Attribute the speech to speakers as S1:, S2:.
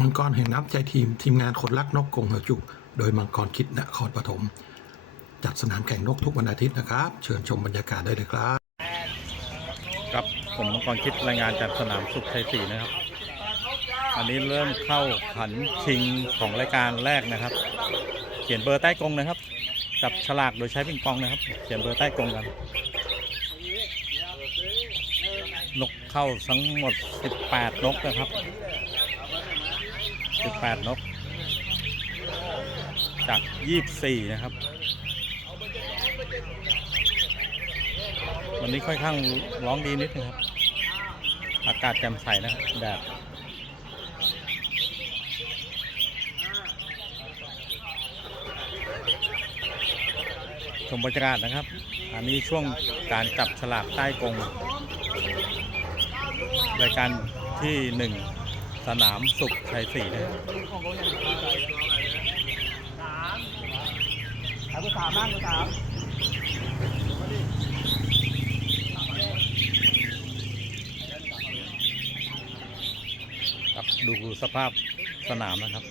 S1: มังกรแห่งน้ำใจทีมทีมงานคนรักนกกรงหัวจุก โดยมังกรคิดนครปฐมจัดสนามแข่งนกทุกวันอาทิตย์นะครับ เชิญชมบรรยากาศได้เลยครับ
S2: ครับผมมังกรคิดรายงานจากสนามสุขชัยศรีนะครับ อันนี้เริ่มเข้าขันชิงของรายการแรกนะครับ เขียนเบอร์ใต้กรงนะครับ จับฉลากโดยใช้ปิงปองนะครับ เขียนเบอร์ใต้กรงกัน นกเข้าทั้งหมด 18 นกนะครับ 18 นก จาก 24 นะครับ วันนี้ค่อนข้างร้องดีนิดนึงครับ อากาศแจ่มใสนะครับแดดชมบรรยากาศนะครับ อันนี้ช่วงการจับฉลากใต้กรงรายการที่หนึ่ง สนามสุขชัยศรีนะครับ
S3: ถามกูสามบ้างกูสาม
S2: ครับดูสภาพสนามนะครับ